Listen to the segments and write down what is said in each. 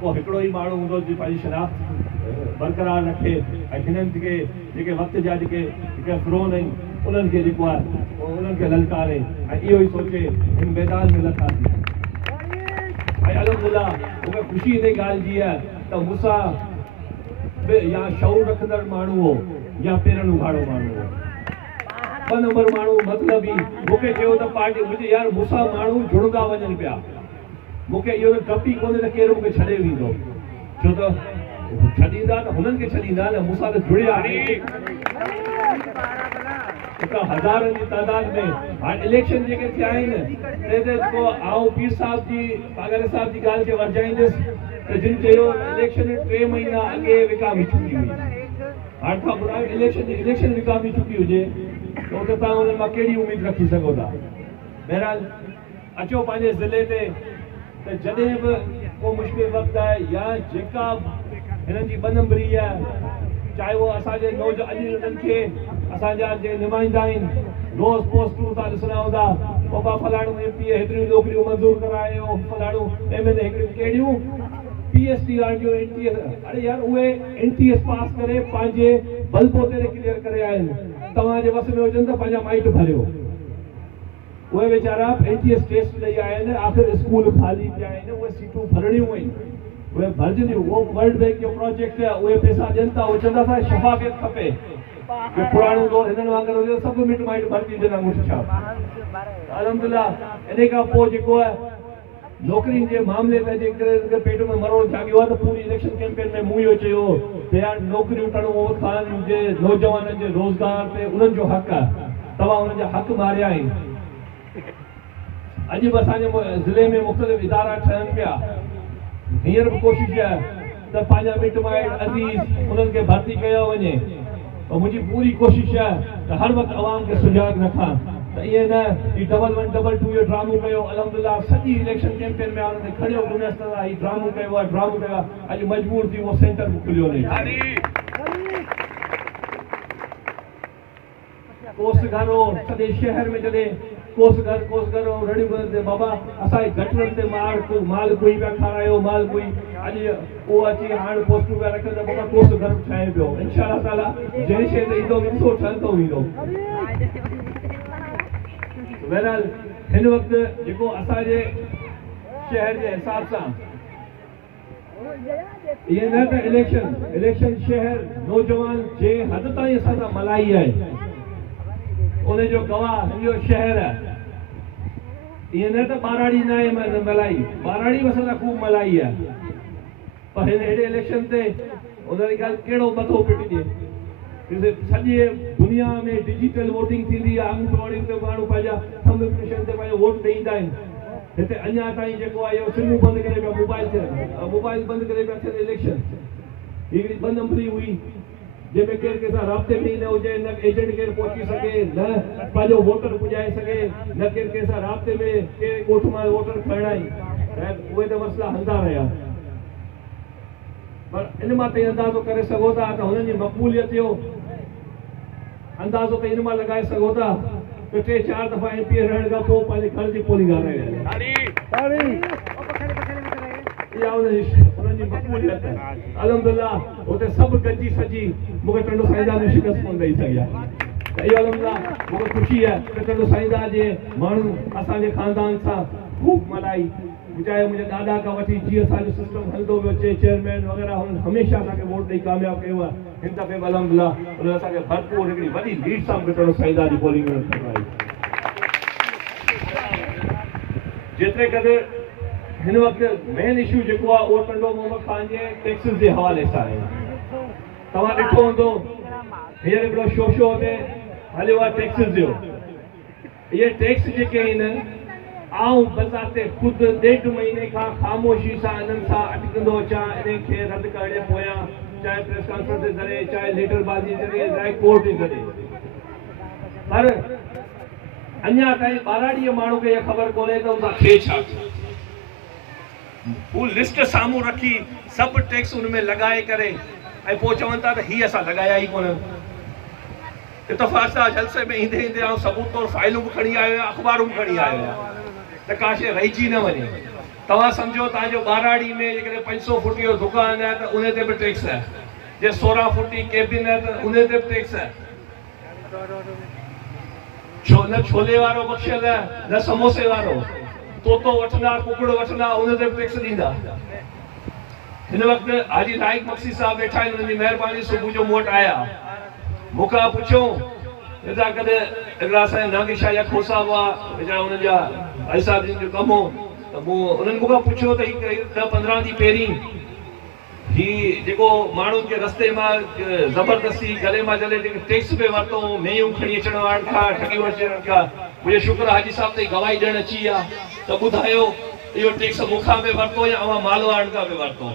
को हिकिड़ो ई माण्हू हूंदो जो पंहिंजी शनाख़्त बरक़रार रखे ऐं हिननि खे जेके वक़्त जा जेके फ़िरौन आहिनि उन्हनि खे जेको आहे उन्हनि खे ललकारे ऐं इहो ई सोचे हिन मैदान में लथासीं। ऐं अल्हम्दुलिल्लाह मूंखे ख़ुशी इन ॻाल्हि जी आहे त मूंसां या शऊर रखंदड़ माण्हू हो या पेरनि उघाड़ो माण्हू हो। 2 नंबर माण्हू मतिलबु ई मूंखे चयो त पार्टी मुंहिंजे यार मूंसां माण्हू जुड़ंदा वञनि पिया। मूंखे इहो त डपु ई कोन्हे त केरु मूंखे छॾे वेंदो, छो त छॾींदा त हुननि खे छॾींदा न, मूंसां त जुड़िया हज़ारनि जी तादाद में। हाणे इलेक्शन जेके थिया आहिनि ते जेको आउं पीर साहिब जी पागारे साहिब जी ॻाल्हि खे वरजाईंदुसि त जिन चयो इलेक्शन 3 महीना अॻे विकामी चुकी हुई। हाणे तव्हां ॿुधायो इलेक्शन विकामी चुकी हुजे त उते तव्हां हुन मां कहिड़ी उमेद रखी सघो था। बहरहाल अचो पंहिंजे ज़िले ते त जॾहिं बि को मुश्किल वक़्तु आहे या जेका हिननि जी 2 नंबरी आहे, चाहे वो असांजे अॼु हिननि खे असांजा जे नुमाइंदा आहिनि रोज़ पोस्टूं था ॾिसंदा हूंदा, बाबा फलाणो MP हेतिरियूं नौकरियूं मंज़ूर करायो, फलाणो MLA हिकिड़ियूं कहिड़ियूं PhD वारियूं NTS। अरे यार उहे NTS पास करे पंहिंजे बलबोते ते क्लियर करे आहिनि। तव्हांजे वस में हुजनि त पंहिंजा माइट भरियो। उहे वीचारा NTS टेस्ट ॾेई आया आहिनि, आख़िर स्कूल ख़ाली पिया आहिनि, उहे सीटूं भरणियूं आहिनि, उहे भरजंदियूं। उहो वर्ल्ड बैंक जो प्रोजेक्ट आहे, उहे पैसा ॾियनि था, उहे चवंदा था शफ़ाफ़ियत खपे। पुराणो दौर हिननि वांगुरु हुजे सभु मिट माइट भरिजी विझंदा अंगूठो छाप। अल्हम्दुलिल्लाह इन खां पोइ जेको आहे नौकरियुनि जे मामले में जेकॾहिं पेट में मरोड़ जाॻियो आहे त पूरी इलेक्शन कैंपेन में मूं इहो चयो त यार नौकरियूं करणो ख़ान जे नौजवाननि जे रोज़गार ते उन्हनि जो हक़ आहे, तव्हां उन्हनि जा हक़ मारिया आहिनि। अॼु बि असांजे ज़िले में मुख़्तलिफ़ इदारा ठहनि पिया। हींअर बि कोशिशि आहे त पंहिंजा मिट माइट अज़ीज़ उन्हनि खे भर्ती कयो वञे। और मुझे पूरी कोशिश है कि हर वक्त आवाम के सुजाग रखा तो ये न कि 1112 ये ड्रामो कयो। अल्हम्दुलिल्लाह सॼी इलेक्शन कैंपेन में उन्होंने खड़ियो गुनस्त ही ड्रामो कयो। अॼु मजबूर थी वो सेंटर भी खुलियो नहीं। कोसघर हो सॼे शहर में जॾहिं कोसघर रड़ियूं बाबा असांजे गटरनि ते माल कोई पिया खारायो, माल कोई अॼु उहो अची हाणे पोस्टूं पिया रखनि त बाबा कोसघर ठहे पियो। इंशाअल्लाह ताला जंहिं शइ ते ईंदो ॾिसो ठहंदो ईंदो। बहरहाल हिन वक़्तु जेको असांजे शहर जे हिसाब सां इहे न त इलेक्शन शहर नौजवान जे हद ताईं असां सां मलाई आहे उन जो गवाह इहो शहर आहे। इहे न त ॿाराड़ी न आहे मलाई, ॿाराड़ी बि असां सां ख़ूब मलाई आहे, पर हिन अहिड़े इलेक्शन ते उन्हनि ॻाल्हि कहिड़ो मथो पिटिजे। सॼे दुनिया में डिजिटल वोटिंग थींदी आहे, अंगूठो ते माण्हू पंहिंजा थंब इम्प्रेशन ते पंहिंजो वोट ॾेईंदा आहिनि। हिते अञा ताईं जेको आहे इहो सिमूं बंदि करे पिया, मोबाइल बंदि करे पिया थियनि। इलेक्शन हिकिड़ी 2 नंबरी हुई जंहिंमें केरु कंहिंसां राब्ते में ई न हुजे, न एजेंट केरु पहुची सघे, न पंहिंजो वोटर पुॼाए सघे, न केरु कंहिंसां राब्ते में केरु ॻोठ मां वोटर खणणा ई। उहे त मसइला हलंदा रहिया, पर इन मां ताईं अंदाज़ो करे सघो था त हुननि जी मक़बूलियत जो अंदाज़ो त इन मां लॻाए सघो था त 3-4 दफ़ा MP रहण खां पोइ पंहिंजे घर जी पोलिंग मक़बूलियत। अल्हम्दुलिल्लाह हुते सभु गॾिजी सजी मूंखे टंडो साईंदा में शिकस्त कोन ॾेई सघिया। त इहो अल्हम्दुलिल्लाह मूंखे ख़ुशी आहे त टंडो साईंदा जे माण्हू असांजे ख़ानदान सां ख़ूब मलाई। चाहे मुंहिंजे ॾाॾा खां वठी जीअं असांजो सिस्टम हलंदो वियो अचे, चेयरमैन वग़ैरह हुननि हमेशह असांखे वोट ॾेई कामयाबु कयो आहे। हिन दफ़े अल्हम्दुलिल्लाह उन्हनि असांखे भरपूर हिकिड़ी वॾी लीड सां मूंखे टंडो साईंदा जी पोलिंग में कराई। जेतिरे क़दुरु हिन वक़्तु मेन इशू जेको आहे उहो टंडो मोहम्मद ख़ान जे टैक्सिस जे हवाले सां आहे। तव्हां ॾिठो हूंदो हींअर हिकिड़ो शो ते हलियो आहे टैक्सिस जो। इहे टैक्स जेके आहिनि आऊं बज़ाते ख़ुदि 1.5 महीने खां ख़ामोशी सां इन्हनि सां अटकंदो अचां इन खे रद्द करण पोयां, चाहे प्रेस कॉन्फ्रेंस जे ज़रिए, चाहे लेटरबाज़ी जे ज़रिए, चाहे कोर्ट जे ज़रिए। पर अञा ताईं ॿाराड़ीअ माण्हू खे इहा ख़बर कोन्हे त उनसां थिए छा। हू लिस्ट साम्हूं रखी सभु टैक्स उन में लॻाए करे ऐं पोइ चवनि था त हीअ असां लॻाया ई कोन्हनि। इतफ़ाक़ सां जलसे में ईंदे ईंदे सबूत तौरु फाइलूं बि खणी आयो आहियां, अख़बारूं बि खणी आयो आहियां त का शइ रहिजी न वञे। तव्हां सम्झो तव्हांजो ॿाराड़ी में जेकॾहिं 500 फुट जो दुकान आहे त उन ते बि टैक्स आहे, जे 16 फुट जी केबिन आहे त उन ते बि टैक्स आहे। छो न छोले वारो बख़्शियल आहे, न समोसे वारो, तोतो वठंदा, कुकड़ वठंदा, उन ते बि टैक्स ॾींदा। हिन वक़्तु हाजी नाइक मक्सी साहब वेठा आहिनि, उन्हनि जी महिरबानी, सुबुह जो मूं वटि आया, मूंखां पुछो हेॾा कॾहिं हिकिड़ा असांजा नागेशाह जा खोसा हुआ, वीचारा हुननि जा भाई साहब जिन जो कमु हो, त मूं उन्हनि मूंखां पुछियो त हीअ 10-15 ॾींहं पहिरीं हीअ जेको माण्हुनि खे रस्ते मां ज़बरदस्ती गले मां जले जेके टैक्स पे वरितो, मेयूं खणी अचण वारनि खां, ठगी अचण खां, मुंहिंजो शुक्र हाजी साहब ते गवाही ॾियणु अची विया त ॿुधायो इहो टैक्स मूंखां बि वरितो या अवां माल वारनि खां बि वरितो।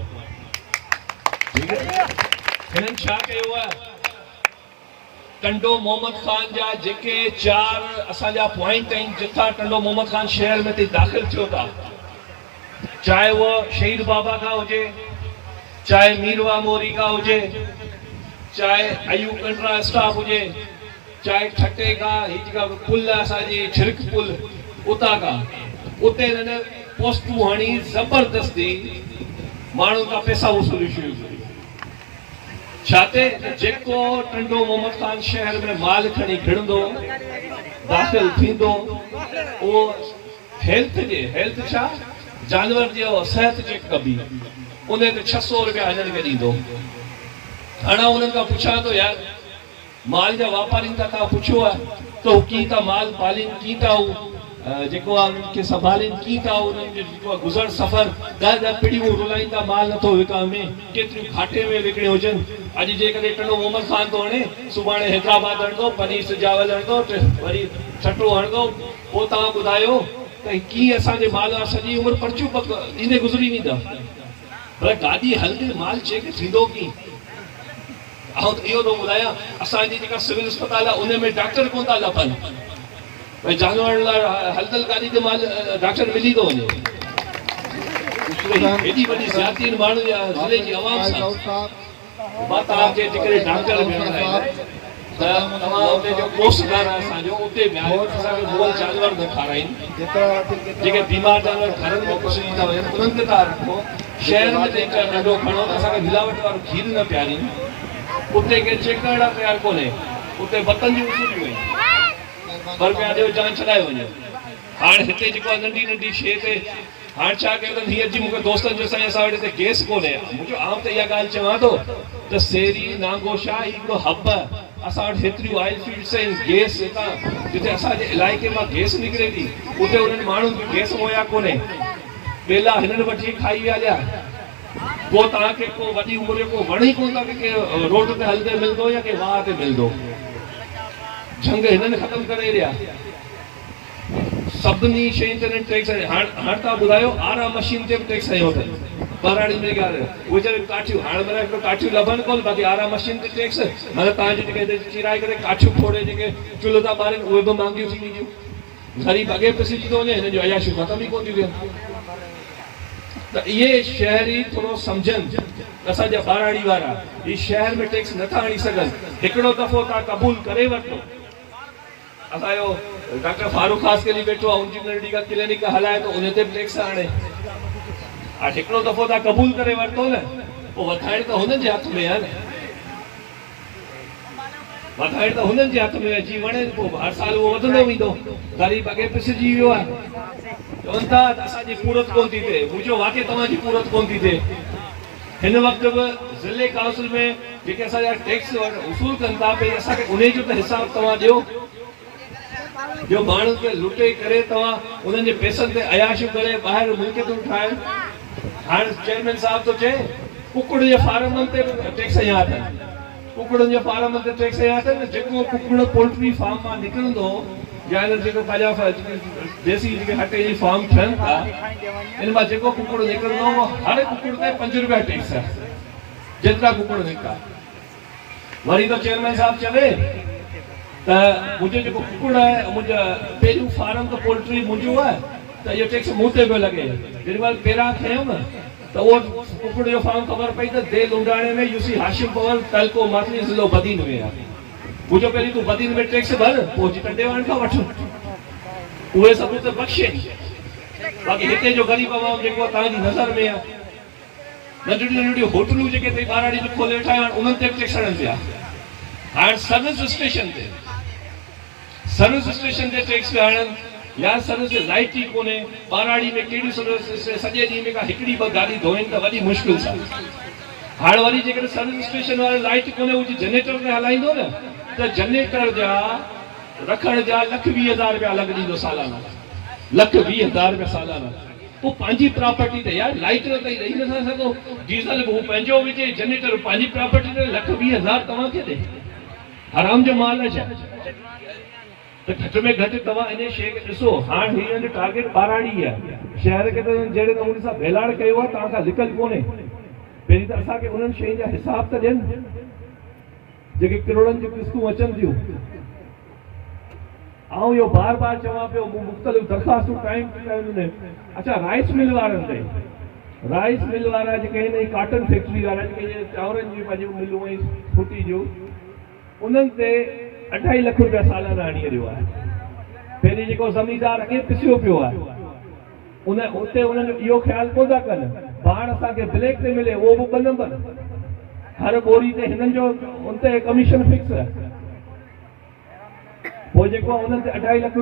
हिननि छा कयो आहे, टंडो मोहम्मद खान जा जेके 4 असांजा पॉइंट आहिनि जिथां टंडो मोहम्मद खान शहर में ते दाख़िल थियो था, चाहे वो शहीद बाबा का हुजे, चाहे मीरवा मोरी का हुजे, चाहे अयूब कंट्रा स्टाफ हुजे, चाहे ठटे का ही जेका पुल असांजी छिरक पुल उतां का, उते हिननि पोस्टूं हणी ज़बरदस्ती माण्हुनि खां पैसा वसूली शुरू कई। छाते जेको टंडो मोहम्मद खान शहर में माल खणी खिड़ंदो, दाख़िल थींदो, उहो हेल्थ छा जानवर जो सिहत चेक कबी, उन ते 600 रुपया हिननि खे ॾींदो। हाणे उन्हनि खां पुछां थो यार माल जा वापारियुनि खां तव्हां पुछियो आहे त हू कीअं था माल पालीनि, कीअं था हू जेको आहे उन्हनि खे संभालीनि, कीअं था उन्हनि जो जेको आहे गुज़र सफ़र 10 पीढ़ियूं रुलाईंदा, माल नथो विकाम में, केतिरियूं घाटे में विकिणे हुजनि। अॼु जेकॾहिं टंडो मोहम्मद खान थो हणे, सुभाणे हैदराबाद हणंदो, पनीर सिजावल हणंदो, वरी छटो हणंदो, पोइ तव्हां ॿुधायो त कीअं असांजे माल वारा सॼी उमिरि पर्चियूं ॾींदे गुज़री वेंदा। पर गाॾी हलंदे माल चेक थींदो कीअं? आउं इहो थो ॿुधायां, असांजी जेका सिविल अस्पताल आहे उन में डॉक्टर कोन था लभनि, भई जानवर लाइ हलंदड़ गाॾी ते माल डॉक्टर मिली थो वञे। हेॾी वॾी ज़्यादती माण्हू या ज़िले जी आवाम सां मां तव्हांखे जेकॾहिं डॉक्टर मिलंदा आहिनि त तव्हां उते जो कोस्टगार आहे असांजो, उते विहारो, असांखे मुअल जानवर न खाराइनि, जेके बीमार जानवर घरनि में कुझु था वञनि उन्हनि खे था रखो, शहर में त नंढो खणो त असांखे मिलावट वारो खीर न पियारीनि, उते के चेक करणु तयारु कोन्हे, उते वतन जूं उसूलियूं आहिनि, पर पिया ॾियो जान छॾाए वञो। हाणे हिते जेको आहे नंढी नंढी शइ ते हाणे छा कयो अथनि, हीअं अची मूंखे दोस्तनि जो साईं असां वटि हिते गैस कोन्हे, मुंहिंजो आम त इहा ॻाल्हि चवां थो त सेरी नांगोशा हिकिड़ो हब असां वटि हेतिरियूं ऑयल फील्ड्स आहिनि, गैस हितां जिते असांजे इलाइक़े मां गैस निकिरे थी, उते उन्हनि माण्हुनि खे गैस मुहैया कोन्हे, ॿेला हिननि वठी खाई विया, को तव्हांखे को वॾी उमिरि जो को वण ई कोन था के रोड ते हलंदे मिलंदो या के वाह ते मिलंदो, झंग हिननि ख़तमु करे ॾिया। सभिनी शयुनि ते टैक्स आहे। हाणे तव्हां ॿुधायो आरा मशीन ते बि टैक्स आयो अथनि, ॿाराड़ी में ॻाल्हि उहे जॾहिं काठियूं, हाणे माना हिकिड़ो काठियूं लभनि कोन, बाक़ी आरा मशीन ते टैक्स, माना तव्हांजे जेके चिराए करे काठियूं फोड़े जेके चुल्हो था ॿारनि उहे बि महांगियूं थी वेंदियूं, ग़रीब अॻे पिसिजी थो वञे, हिननि जो अयाशियूं ख़तम ई कोन थियूं थियनि। त इहे शहरी थोरो सम्झनि, असांजा ॿाराड़ी वारा ही शहर में टैक्स नथा आणी सघनि, हिकिड़ो दफ़ो तव्हां क़बूल करे वठो। असांजो डॉक्टर फारूक ख़ासि करे वेठो आहे, उनजी नंढी का क्लिनिक हलाए थो, उन ते बि टैक्स आणे। हाणे हिकिड़ो दफ़ो तव्हां क़बूल करे वरितो न, पोइ वधाइण त हुननि जे हथ में आहे न, वधाइण त हुननि जे हथ में आहे, जी वणे पोइ हर साल उहो वधंदो वेंदो, ग़रीब अॻे पिसिजी वियो आहे, चवनि था असांजी पूरत कोन थी थिए, मुंहिंजो वाक़ई तव्हांजी पूरत कोन थी थिए। हिन वक़्तु बि ज़िले काउंसिल में जेके असांजा टैक्स वसूल कनि था भई असांखे उन जो त हिसाब तव्हां ॾियो, जो माण्हुनि खे लुटे करे तव्हां उन्हनि जे पैसनि ते अयाशियूं करे ॿाहिरि मुल्क थो ठाहे। हाणे चेयरमैन साहब थो चए कुकड़ जे फार्मनि ते टैक्स या अथनि, कुकड़नि जे फार्मनि ते टैक्स या अथनि, जेको कुकड़ पोल्ट्री फार्म मां निकिरंदो या जेको पंहिंजा देसी जेके हटे जी फार्म थियनि था, इन मां जेको कुकड़ निकिरंदो हर कुकड़ ते 5 रुपया टैक्स आहे, जेतिरा कुकड़ निकिता। वरी तो चेयरमैन साहब चवे त मुंहिंजो जेको कुकड़ आहे, मुंहिंजा पहिरियों फार्म त पोल्ट्री मुंहिंजो आहे त इहो टैक्स मूं ते पियो लॻे, जेॾी महिल पहिरां खयमि न त उहो कुकड़ जो फार्म ख़बर पई त देल उंडाणे में यूसी हाशिम पवल तलको मातली ज़िलो बदीन में आहे, मुंहिंजो पहिरीं तूं बदीन में टैक्स भर, पोइ टंडे वारनि खां वठ, उहे सबूत बख़्शे। बाक़ी हिते जो ग़रीब आवाम जेको तव्हांजी नज़र में आहे, नंढियूं नंढियूं होटलूं जेके ते ॿाराड़ी में खोले वेठा आहिनि उन्हनि ते टैक्स हणनि पिया। हाणे सर्विस स्टेशन ते टैक्स पिया हणनि, या सर्विस लाइट ई कोन्हे ॿाराड़ी में, कहिड़ी सर्विस सॼे ॾींहं में का हिकिड़ी ॿ गाॾी धोइनि त वॾी मुश्किल सां। हाणे वरी जेकॾहिं सर्विस स्टेशन वारे लाइट कोन्हे, उहो जनरेटर ते हलाईंदो न, त जनरेटर जा रखण जा ₹1,20,000 लॻ ॾींदो सालाना, ₹1,20,000 सालाना। वो पंहिंजी प्रॉपर्टी ते यार लाइट त ॾेई नथा सघो, डीज़ल हू पंहिंजो विझे, जनरेटर पंहिंजी प्रॉपर्टी ते ₹1,20,000 तव्हांखे ॾे, हराम जो माल छा? त घटि में घटि तव्हां इन शइ खे ॾिसो। हाणे हीअं जो टारगेट ॿाराड़ी आहे, शहर खे त जहिड़े नमूने सां बेलाड़ कयो आहे, तव्हां खां लिकल कोन्हे। पहिरीं त असांखे उन्हनि शयुनि जा हिसाब त ॾियनि जेके किरोड़नि जी किस्तूं अचनि थियूं। आउं इहो बार बार चवां पियो, मूं मुख़्तलिफ़ दरख़्वास्तूं टाइम टू टाइम। अच्छा, राइस मिल वारनि ते, राइस मिल वारा जेके आहिनि, कॉटन फैक्ट्री वारा जेके चांवरनि जी पंहिंजूं मिलूं ऐं फुटी जूं, उन्हनि ते ₹2.5 लख सालाना हणी रहियो आहे। पहिरीं जेको ज़मींदार अॻे पिसियो पियो आहे, उते उन्हनि इहो ख़्यालु कोन था कनि, पाण असांखे ब्लैक ते मिले उहो बि 2 नंबर, हर बोरी ते हिननि जो उन ते कमीशन फिक्स आहे। पोइ जेको उन्हनि ते ₹2.5 लख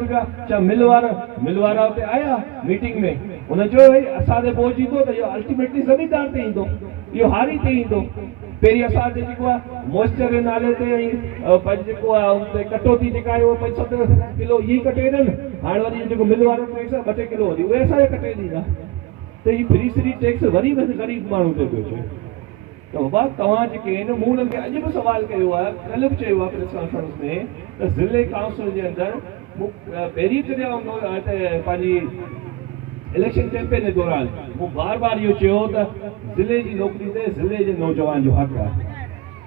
छा मिल वारा उते आया मीटिंग में, उन्हनि चयो भई असां ते बोझ ईंदो त इहो अल्टीमेटली ज़मींदार ते ईंदो, इहो हारी ते ईंदो। पहिरीं असांजे जेको आहे मॉइस्चर जे नाले ते ऐं जेको आहे उते कटौती जेका आहे उहो 5-7 किलो इहे कटे ॾियनि। हाणे वरी जेको मिल वारो टैक्स आहे 2 किलो वरी उहे असांखे कटे ॾींदा, त हीअ फ्री टैक्स वरी बि ग़रीब माण्हू ते पियो अचे। त बाबा तव्हां जेके आहिनि, मूं हुननि खे अॼु बि सुवाल कयो आहे, कल्ह बि चयो आहे प्रेस कॉन्फ्रेंस में, त ज़िले काउंसिल जे अंदरि पहिरीं त पंहिंजी इलेक्शन कैंपेन जे दौरान मूं बार बार इहो चयो त ज़िले जी नौकिरी ते ज़िले जे नौजवान जो हक़ आहे।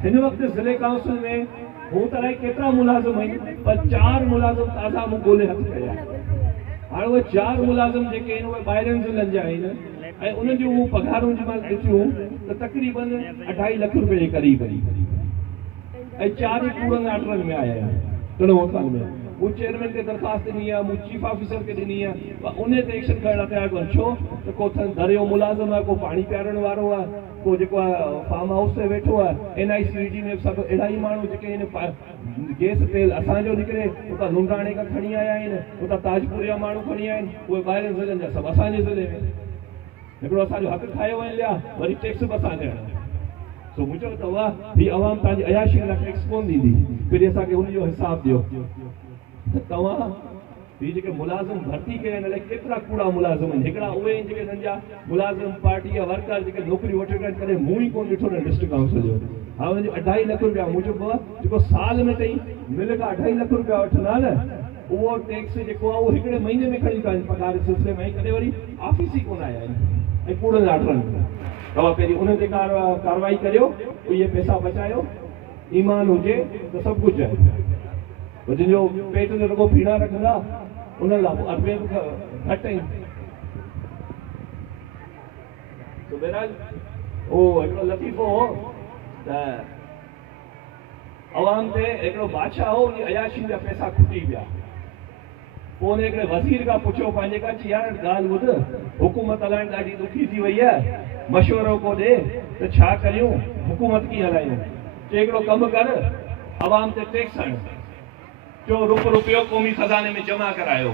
हिन वक़्तु ज़िले काउंसिल में हू त अलाए केतिरा मुलाज़िम आहिनि, पर 4 मुलाज़िम ताज़ा मूं ॻोल्हे हथु कया। हाणे उहे 4 मुलाज़िम जेके आहिनि उहे ॿाहिरियुनि ज़िलनि जा आहिनि, ऐं उन्हनि जूं हू पघारूं जी मां ॾिठियूं त तक़रीबन ₹2.5 लख जे क़रीब, ऐं 4 ई कूड़नि आटरनि में आया आहिनि 3 साल में। मूं चेयरमैन खे दरख़्वास्त ॾिनी आहे, मूं चीफ ऑफिसर खे ॾिनी आहे, पर उन ते एक्शन खणण तयारु कोन। छो त को दरियो मुलाज़िम आहे, को पाणी पियारण वारो आहे, को जेको आहे फार्म हाउस ते वेठो आहे। NICD में सभु अहिड़ा ई माण्हू जेके आहिनि, गैस तेल असांजो निकिरे उतां लुंडाणे खां खणी आया आहिनि, उतां ताजपुर जा माण्हू खणी आया आहिनि, उहे ॿाहिरि ज़िलनि जा सभु असांजे ज़िले में। हिकिड़ो असांजो हक़ खायो वञे लिया, वरी टैक्स बि असां ॾियणा। सो मूं चयो त वाह, हीअ अवाम तव्हांजी अयाशी लाइ टैक्स कोन ॾींदी, पहिरीं असांखे हुनजो हिसाब ॾियो। त तव्हां हीअ जेके मुलाज़िम भर्ती कया आहिनि, अलाए केतिरा कूड़ा मुलाज़िम आहिनि। हिकिड़ा उहे आहिनि जेके हिननि जा मुलाज़िम पार्टी या वर्कर जेके नौकिरी वठी वठनि, कॾहिं मूं ई कोन ॾिठो न डिस्ट्रिक्ट काउंसिल जो। हा, हुननि जो ₹2.5 लख मूं चइबो आहे जेको साल में अथई मिल खां ₹2.5 लख वठंदा न, उहो टैक्स जेको आहे उहो हिकिड़े महीने में खणी था वञनि पघार सिलसिले में, कॾहिं वरी ऑफिस ई कोन आया आहिनि ऐं कूड़नि आटरनि। तव्हां पहिरीं उन ते कार्रवाई करियो, इहे पैसा बचायो, ईमान हुजे त सभु कुझु आहे। जिनजो पेट ते रुगो पीड़ा रखंदा उन लाइ अरबे घटि आहिनि। तो बहरहाल उहो हिकिड़ो लतीफ़ो हो त अवाम ते हिकिड़ो बादशाह हो, उन अयाशी जा पैसा खुटी विया। पोइ उन हिकिड़े वज़ीर खां पुछियो पंहिंजे खां, यार ॻाल्हि ॿुध, हुकूमत हलाइण ॾाढी ॾुखी थी वई आहे, मशवरो को ॾे त छा करियूं, हुकूमत कीअं हलायूं। चए हिकिड़ो कमु कर, अवाम ते टैक्स हण, जो रुपयो क़ौमी खज़ाने में जमा करायो।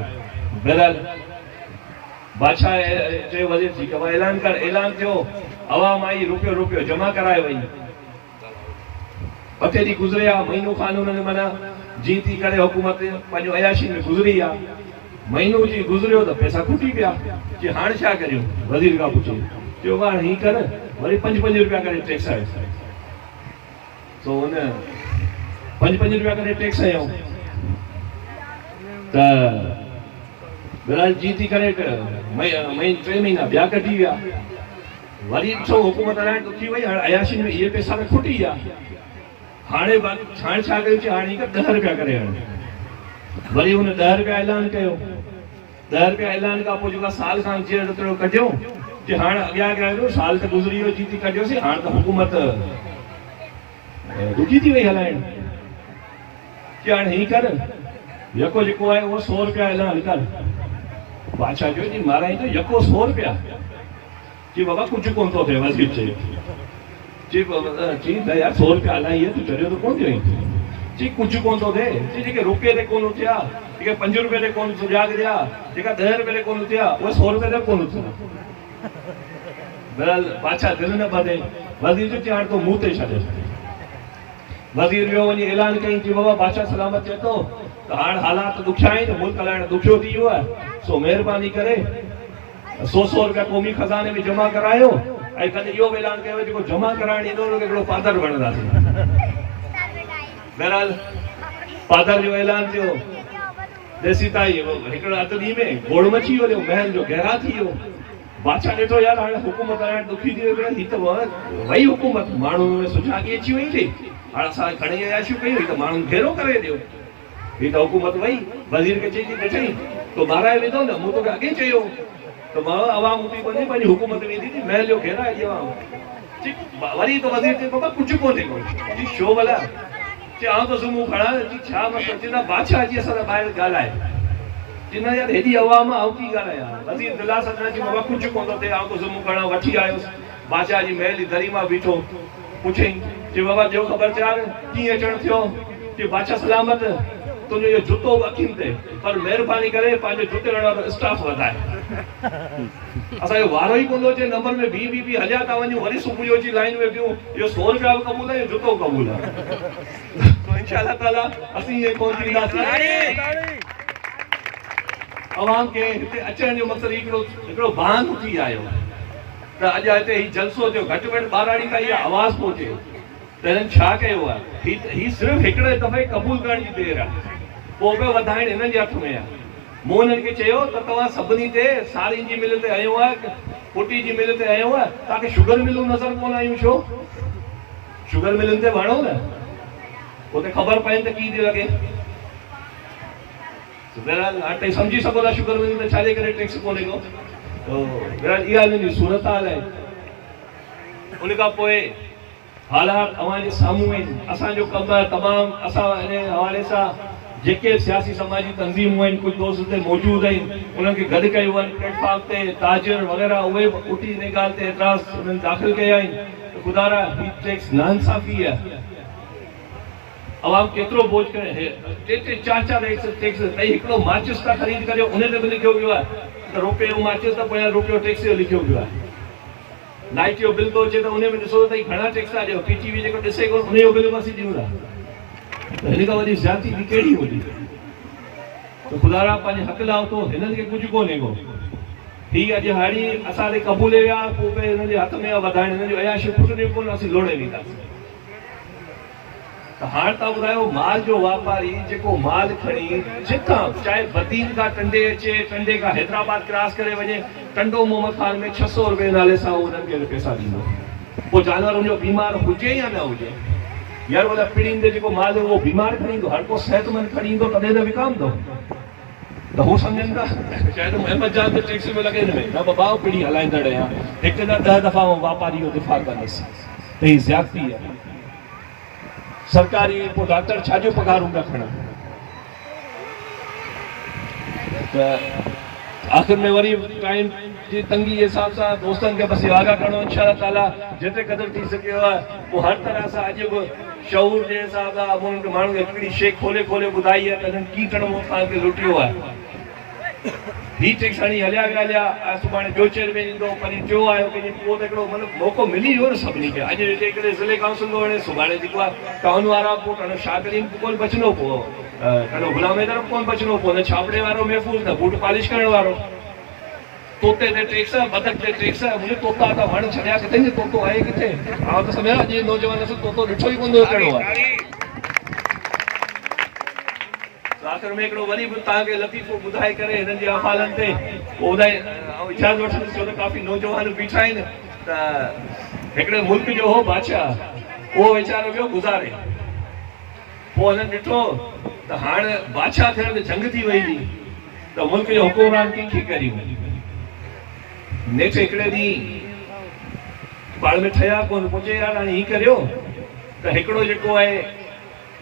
बहरहाल बादशाह चयो वज़ीर जी कबा ऐलान कर। ऐलान थियो, अवाम आई, रुपयो जमा करायो वई। 2 ॾींहं गुज़रिया, महीनो खान उन्होंने माना जीअं थी करे हुकूमत पंहिंजो अयाशी में गुज़री आहे। महीनो जी गुज़रियो त पैसा खुटी पिया। कि हाणे छा करियूं, वज़ीर खां पुछो। चयो हाणे हीअं कर, वरी ₹5 करे टैक्स आयो। सो हुन ₹5 करे टैक्स आयो त बहरहाल जीअं थी करे 3 महीना ॿिया कढी विया। वरी ॾिठो हुकूमत हलाइण ॾुखी वई, हाणे अयाशी में इहे पैसा त खुटी विया। हाणे छा कयो, हाणे ₹10 करे हण। वरी हुन ₹10 ऐलान कयो। ₹10 ऐलान खां पोइ जेका साल खां जीअं कढियो, कि हाणे अॻियां साल त गुज़री वियो, जीअं थी कढियोसीं, हाणे त हुकूमत ॾुखी थी वई हलाइण। कि हाणे हीअं कर, यको जेको आहे उहो ₹100 ऐलान कर, बादशाह जो जी मारा तो यको 100 रुपया जी बाबा कुछ कोन तो थे वजीर चयो जी जी यार 100 रुपया हलाई है तू चरियो तो कोन थियो जी कुछ कोन तो थे जी जेके रुपये ते कोन थिया जेके 5 रुपये ते कोन सुजाग दिया जेका 10 रुपये ते कोन थिया वो 100 रुपये ते कोन थिया बहरहाल बादशाह दिल न बधे वजीर जो चार तो मुंह ते छॾे वजीर वियो वञी ऐलान कई कि बाबा बादशाह सलामत चए थो त हाणे हालात ॾुखिया आहिनि मुल्क हलाइण ॾुखियो थी वियो आहे सो महिरबानी करे 100 रुपया क़ौमी खज़ाने में जमा करायो ऐं कॾहिं इहो बि ऐलान कयो जेको जमा कराइण ईंदो हुनखे हिकिड़ो पादर बणंदासीं बहरहाल पादर जो ऐलान थियो देसी ताई हिकिड़े अधु ॾींहं में गोड़ मची वियो महल जो गहरा थी वियो बादशाह ॾिठो यार हाणे हुकूमत हलाइण ॾुखी थी वई ही त वई हुकूमत माण्हू में सुजाॻी अची वई थी हाणे असां खणी अयाशियूं कयूं ही त माण्हुनि घेरो करे ॾियो ही त हुकूमत वई वज़ीर खे चई थी ॾिठई तो माराए वेंदो न मूं तोखे अॻे चयो त मां अवाम उथी वञे पंहिंजी हुकूमत वेंदी थी महल जो घेराए ॾियो वरी तो वज़ीर चए बाबा कुझु कोन्हे को जी छो भला चए आउं त सुम्हूं खणा जी छा मसलो चवंदा बादशाह अची असां सां ॿाहिरि ॻाल्हाए चवंदा यार हेॾी अवाम आउं की ॻाल्हायां वज़ीर दिलासा सां चई बाबा कुझु कोन थो थिए आउं त सुम्हूं खणा वठी आयुसि बादशाह जी महल जी दरी मां बीठो पुछई जी बाबा जो ख़बरचार कीअं अचणु थियो जी बादशाह सलामत तुंहिंजो इहो जूतो अखियुनि ते पर महिरबानी करे पंहिंजो जुते वारो स्टाफ वधाए असांजो वारो ई कोन थो अचे नंबर में बी हलिया था वञूं वरी सुबुह जो अची लाइन में बिहूं इहो 100 रुपया बि क़बूल आहे इहो जूतो क़बूल आहे तो इंशाअल्लाह ताला असीं इहे कोन थींदासीं अवाम खे हिते अचण जो मक़सदु हिकिड़ो बांध थी आयो त अॼु हिते ही जलसो थियो घटि में घटि ॿाराड़ी खां इहा आवाज़ पहुचे त हिननि छा कयो आहे ही सिर्फ़ु हिकिड़े दफ़े क़बूल करण जी देरि आहे पोइ बि वधाइण हिननि जे हथ में आहे मूं हिननि खे चयो त तव्हां सभिनी ते सारियुनि जी मिल ते आयो आहे पुटी जी मिल ते आयो आहे तव्हांखे शुगर मिलूं नज़र कोन आयूं छो शुगर मिलनि ते वणो न उते ख़बर पए त की थी लॻे बहरहाल हाणे तव्हां सम्झी सघो था शुगर मिलनि ते छाजे करे टैक्स कोन्हे को बहरहाल इहा हिननि जी सूरत हाल आहे उन खां पोइ हालात अव्हांजे साम्हूं आहिनि असांजो कमु आहे तमामु असां हिन हवाले सां जेके सियासी समाजी तंज़ीमूं आहिनि कुझु दोस्त हिते मौजूदु आहिनि उन्हनि खे गॾु कयो आहिनि प्लेटफॉर्म ते ताजिर वग़ैरह उहे उठी हिन ॻाल्हि ते एतिराज़ उन्हनि दाख़िल कया आहिनि त ख़ुदा ही टैक्स नाइंसाफ़ी आहे अवाम केतिरो बोझ करे टे चार टैक्स तई हिकिड़ो माचिस था ख़रीद करियो उन ते बि लिखियो वियो आहे त रुपए जो माचिस त पोयां रुपयो टैक्स जो लिखियो वियो आहे लाइट जो बिल थो अचे त उन में ॾिसो त घणा टैक्स था ॾियो PTV जेको ॾिसे कोन उन जो बिल असीं ॾियूं था त हिन खां वॾी ज़्यादती बि कहिड़ी हूंदी त ख़ुदा पंहिंजे हक़ लाइ थो हिननि खे कुझु कोन्हे को हीअ अॼु हाणे असां ते क़बूले विया पोइ बि हिननि जे हथ में वधाइण हिननि जो अयाशी पुटनि कोन असीं लोड़े ॾींदासीं त हाणे तव्हां ॿुधायो माल जो वापारी जेको माल खणी जितां चाहे बदीन खां टंडे अचे टंडे खां हैदराबाद क्रॉस करे वञे टंडो मोहम्मद खान में 600 रुपए नाले सां उन्हनि खे पैसा ॾींदो पोइ जानवर उनजो बीमार हुजे या न हुजे यार उन पीढ़ीनि जेको माल उहो बीमार खणी ईंदो हर को सिहतमंद खणी ईंदो तॾहिं त विकामंदो त हू सम्झनि था शायदि अहमद जान त टैक्स में लॻे न न बाबा पीढ़ी हलाईंदड़ आहियां हिकु न 10 दफ़ा वापारी जो दिफ़ा कंदुसि त हीअ ज़्यादती आहे सरकारी पोइ डॉक्टर छाजो पघारूं था खणनि त आख़िर में वरी टाइम जी तंगी जे हिसाब सां दोस्तनि खे बसि वादा करणो इंशाअल्लाह ताला जेतिरे क़दुरु थी सघियो आहे पोइ हर तरह सां अॼु बि शऊर जे हिसाब सां माण्हुनि खे हिकिड़ी शइ खोले ॿुधाई आहे त हिननि कीकड़ खे लुटियो आहे ही टैक्स हणी हलिया विया सुभाणे ॿियो चेयरमैन ईंदो वरी टियों आयो कंहिंजी पोइ त हिकिड़ो मतिलबु मौक़ो मिली वियो न सभिनी खे अॼु हिकिड़े ज़िले काउंसिल थो वणे सुभाणे जेको आहे टाउन वारा पोइ शागिर्द कोन बचंदो पोइ गुलाम हैदर कोन बचंदो पोइ न छापड़े वारो महफ़ूज़ न बूट पॉलिश करण वारो तोते ते टैक्स बदक ते टैक्स मुंहिंजे तोता त वण छॾिया किथे तोतो आहे किथे आउं त सम्झां अॼु नौजवान तोतो ॾिठो ई कोन थो कहिड़ो आहे आख़िर में हिकिड़ो वरी बि तव्हांखे लतीफ़ो ॿुधाए करे हिननि जे अफ़ालनि ते पोइ ॿुधाए ऐं इजाज़त वठंदुसि छो त काफ़ी नौजवान बीठा आहिनि त हिकिड़े मुल्क जो हो बादशाह उहो वीचारो वियो गुज़ारे पोइ हिननि ॾिठो त हाणे बादशाह थियण ते जंग थी वई हुई त मुल्क जो हुकुमरान कंहिंखे करियूं नेठि हिकिड़े ॾींहुं पाण में ठहिया कोन पुछे यार हाणे हीअं करियो त हिकिड़ो जेको आहे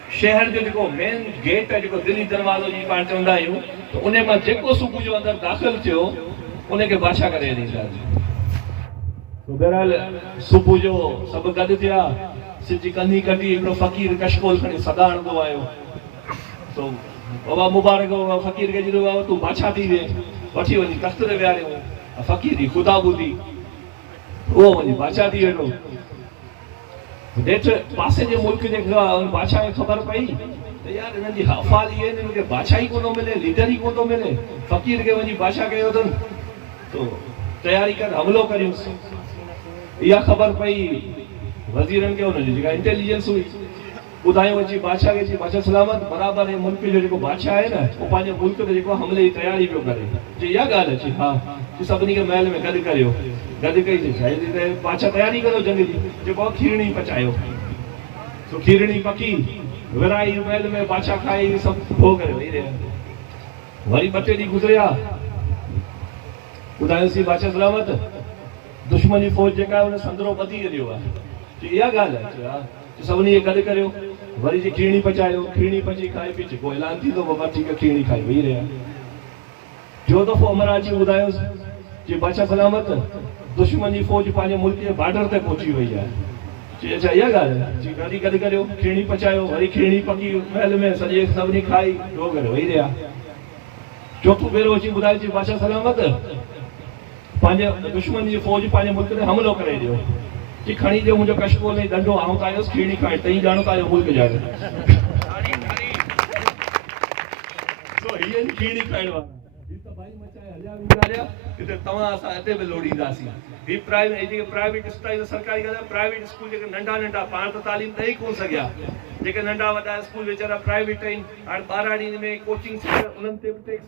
शहर जो जेको मेन गेट है, जेको दिल्ली दरवाज़ो जी पाण चवंदा आहियूं, त उन मां जेको सुबुह जो अंदरि दाख़िल थियो उनखे बादशाह करे ॾींदासीं। तो बहरहाल सुबुह जो सभु गॾु थिया, सिजी कंधी कढी हिकिड़ो फ़क़ीर कशकोल खणी सदा हणंदो आयो। तो बाबा मुबारक हो, फ़क़ीर खे चयो बाबा तूं बादशाह थी वे, वठी वञी तख़्त ते विहारियो। फ़क़ीर जी ख़ुदा ॿुधी उहो वञी बादशाह थी वेठो। नेठ पासे जे मुल्क जे बादशाह खे ख़बर पई त यार हिननि जी अफ़ाल इहे आहिनि, हिनखे बादशाही कोन थो मिले, लीडर ई कोन थो मिले। फ़क़ीर खे वञी बादशाह कयो अथनि, तो तयारी कर हमलो करियूंसि। इहा ख़बर पई वज़ीरनि खे, हुनजी जेका इंटेलिजेंस हुई ॿुधायूं अची बादशाह खे, बादशाह सलामत बराबरि मुल्क जो जेको बादशाह आहे न, उहो पंहिंजे मुल्क ते जेको हमले जी तयारी पियो करे। जे इहा ॻाल्हि अची, हा सभिनी खे महल में गॾु करियो, गॾु कई बादशाह तयारी करो जंग जी, जेको खीरणी पचायो। तो खीरणी पकी विराई महल में, बादशाह खाई, सभु भो करे वेही रहिया। वरी 2 ॾींहं गुज़रिया, ॿुधायोसीं बादशाह सलामत दुश्मन जी फ़ौज जेका आहे उन संदरो ॿधी छॾियो आहे। इहा ॻाल्हि आहे, सभिनी खे गॾु करियो, वरी जी खीरणी पचायो, खीरणी पची खाई पी जेको ऐलान थींदो बाबा ठीकु आहे, खीरणी खाई वेही रहिया। जो दफ़ो अमरा अची ॿुधायोसि जी बादशाह सलामत दुश्मन जी फ़ौज पंहिंजे मुल्क जे बॉर्डर ते पहुची वई आहे। चई अच्छा इहा ॻाल्हि आहे, चई वरी गॾु करियो, खीरणी पचायो, वरी खीरणी पकी महल में, सभिनी खाई ढो करे वेही रहिया। चोथों भेरो अची ॿुधायो जी बादशाह सलामत पंहिंजे दुश्मन जी फ़ौज पंहिंजे मुल्क ते हमलो करे ॾियो, कि खणी ॾियो मुंहिंजो कशकोल ऐं डंडो, आऊं त आयुसि खीरणी खाइण, तई ॼाणो तव्हांजो मुल्क जा खीरणी खाइण वारा तव्हां असां हिते बि लोड़ींदासीं। ही प्राइवेट सरकारी प्राइवेट स्कूल जेके नंढा नंढा पाण त तालीम ॾेई कोन सघिया, जेके नंढा वॾा स्कूल वीचारा प्राइवेट आहिनि, हाणे 12 ॾींहं में कोचिंग उन्हनि ते बि टैक्स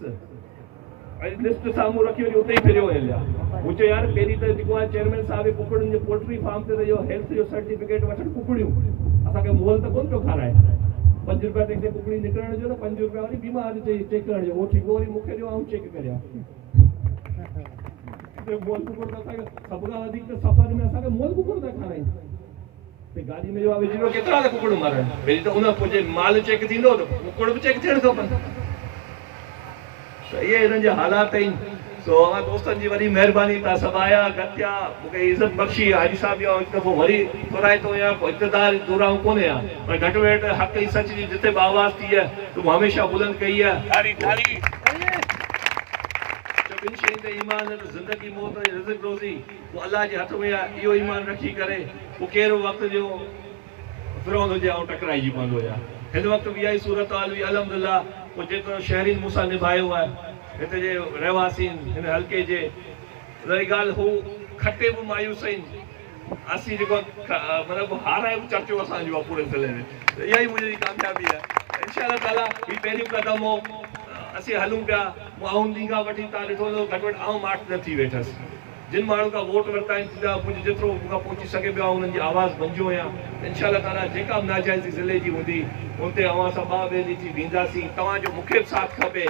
लिस्ट साम्हूं रखी वरी उते ई फिरियो हलिया। मूं चयो यार पहिरीं त जेको आहे चेयरमैन साहिब कुकड़नि जे पोल्ट्री फार्म ते इहो हेल्थ जो सर्टिफिकेट वठनि कुकड़ियूं, असांखे मोल त कोन पियो खाराए। 5 रुपया टैक्स कुकड़ी निकिरण जो, 5 रुपया वरी बीमार चेक करण जो, उहो ठीक वरी मूंखे ॾियो आऊं चेक करियां। मोल कुकड़ त असांखे सभ खां वधीक त सफ़र में असांखे मोल कुकड़ था खाराइनि। गाॾी में जो आहे विझो केतिरा त कुकड़ मारनि, पहिरीं त उन पोइ माल चेक थींदो त कुकड़ बि चेक थियणु खपनि। ये हिननि जा हालात आहिनि। सो अवां दोस्तनि जी वॾी महिरबानी, तव्हां सभु आया गॾु थिया, मूंखे इज़त बख़्शी। हाजी साहिब इहो हिकु दफ़ो वरी घुराए थो या इक़्तिदार दोराऊं कोन्हे आहे, पर घटि में घटि हक़ ई सच जी जिते बि आवाज़ थी आहे तूं हमेशह बुलंद कई आहे। ॿिनि शयुनि ते ईमान, ज़िंदगी मौत ऐं रिज़्क़ रोज़ी उहो अलाह जे हथ में आहे। इहो ईमान रखी करे पोइ कहिड़ो वक़्तु जो फिरौन हुजे ऐं टकराइजी पवंदो आहे। हिन वक़्तु बि इहा ई सूरत हाल हुई अल्हम्दुलिल्लाह। पोइ जेतिरो शहरीन मूंसां निभायो आहे, हिते जे रहवासी हिन हल्के जे, रही ॻाल्हि हू खटे बि मायूस आहिनि, असीं जेको मतिलबु हाराए बि चर्चो असांजो आहे पूरे ज़िले में। इहा ई मुंहिंजी कामयाबी आहे। इंशाअल्लाह ताला ही पहिरियों क़दम हो, असीं हलूं पिया। आऊं ॾींहं खां वठी तव्हां ॾिठो हूंदो घटि में घटि आऊं माठ न थी वेठसि। जिन माण्हू खां वोट वरिता आहिनि, मुंहिंजो जेतिरो मूंखां पहुची सघे पियो उन्हनि जी आवाज़ बणिजो आहियां। इंशाअल्लाह ताला जेका बि नाजाइज़ी ज़िले जी हूंदी उन ते अवां सां ॿा ॿेली थी वेंदासीं। तव्हांजो मूंखे बि साथ खपे,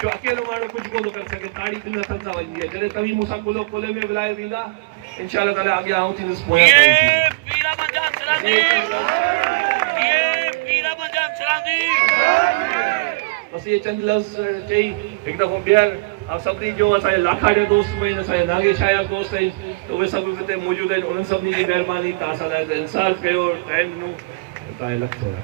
जो अकेलो माण्हू कुझु कोन करे सघे। ताड़ी ॿिनि हथनि सां वञी आहे। जॾहिं तव्हीं मूंसां कुलो कुले में विलाए वेंदा, इंशाअल्लाह ताला अॻियां आऊं थींदुसि पोयां बस ये चंद लफ़्ज़ चई हिकु दफ़ो ॿीहर ऐं सभिनी जो असांजे लाखाड़े दोस्त में आहिनि, असांजे नागेश आया दोस्त आहिनि, त उहे सभु हिते मौजूदु आहिनि। उन्हनि सभिनी जी महिरबानी, तव्हां सां इंसाफ़ कयो, टाइम ॾिनो, तव्हांजे लख थोरा।